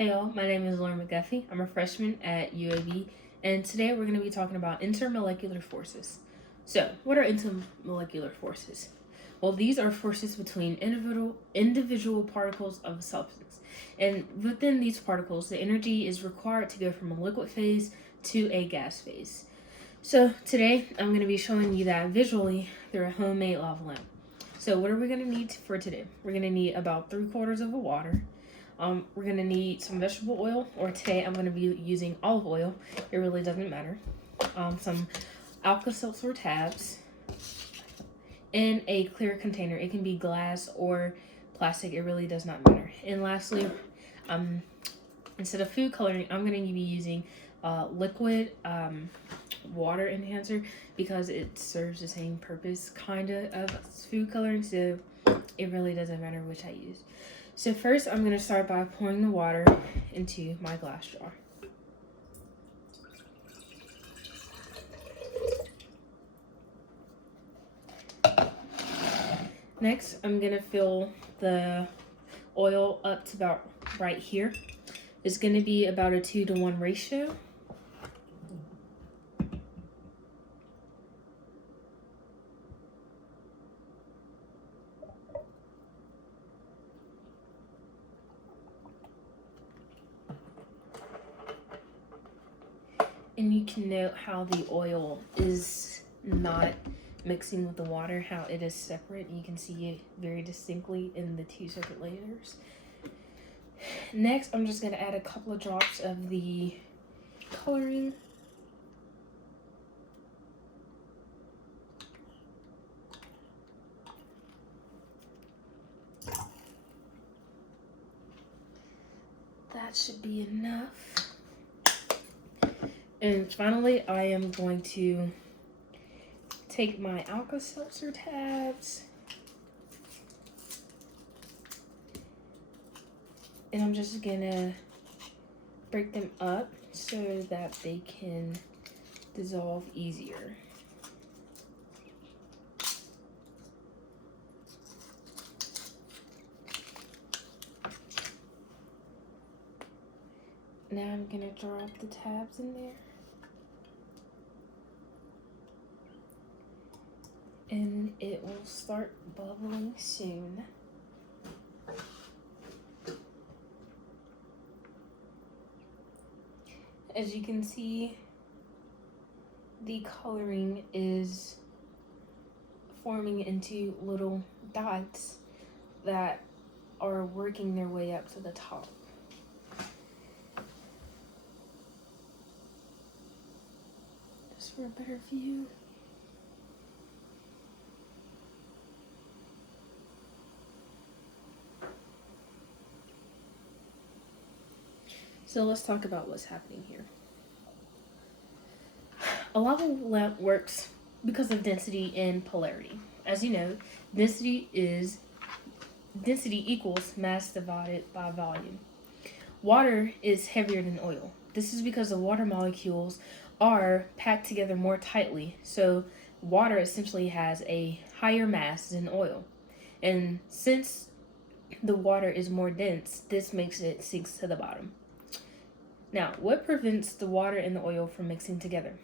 Hey y'all, my name is Lauren McGuffey. I'm a freshman at UAB, and today we're going to be talking about intermolecular forces. So, what are intermolecular forces? Well, these are forces between individual particles of a substance. And within these particles, the energy is required to go from a liquid phase to a gas phase. So, today I'm going to be showing you that visually through a homemade lava lamp. So, what are we going to need for today? We're going to need about 3/4 of a water. We're going to need some vegetable oil, or today I'm going to be using olive oil. It really doesn't matter. Some Alka-Seltzer tabs, and a clear container. It can be glass or plastic. It really does not matter. And lastly, instead of food coloring, I'm going to be using liquid water enhancer because it serves the same purpose kind of food coloring, so it really doesn't matter which I use. So first I'm going to start by pouring the water into my glass jar. Next I'm going to fill the oil up to about right here. It's going to be about a 2-to-1 ratio. And you can note how the oil is not mixing with the water, how it is separate. You can see it very distinctly in the 2 separate layers. Next, I'm just going to add a couple of drops of the coloring. That should be enough. And finally, I am going to take my Alka-Seltzer tabs, and I'm just gonna break them up so that they can dissolve easier. Now I'm gonna drop the tabs in there. And it will start bubbling soon. As you can see, the coloring is forming into little dots that are working their way up to the top. Just for a better view. So let's talk about what's happening here. A lava lamp works because of density and polarity. As you know, density equals mass divided by volume. Water is heavier than oil. This is because the water molecules are packed together more tightly, so water essentially has a higher mass than oil. And since the water is more dense, this makes it sinks to the bottom. Now, what prevents the water and the oil from mixing together?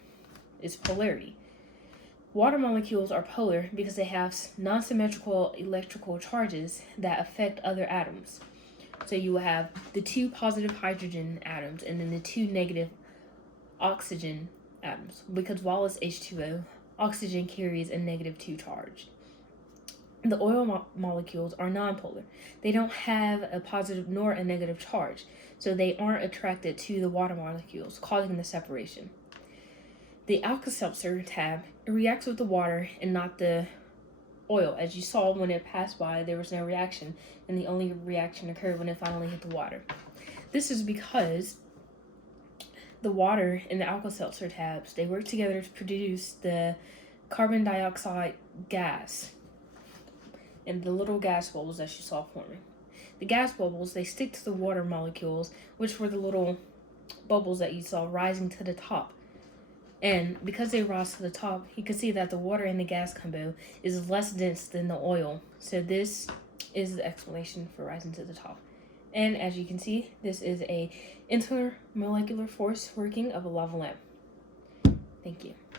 It's polarity. Water molecules are polar because they have non-symmetrical electrical charges that affect other atoms. So you will have the 2 positive hydrogen atoms and then the 2 negative oxygen atoms. Because while it's H2O, oxygen carries a -2 charge. The oil molecules are nonpolar. They don't have a positive nor a negative charge, so they aren't attracted to the water molecules, causing the separation. The Alka-Seltzer tab, it reacts with the water and not the oil. As you saw when it passed by, there was no reaction, and the only reaction occurred when it finally hit the water. This is because the water and the Alka-Seltzer tabs, they work together to produce the carbon dioxide gas and the little gas bubbles that you saw forming. The gas bubbles, they stick to the water molecules, which were the little bubbles that you saw rising to the top. And because they rise to the top, you can see that the water in the gas combo is less dense than the oil. So this is the explanation for rising to the top. And as you can see, this is a intermolecular force working of a lava lamp. Thank you.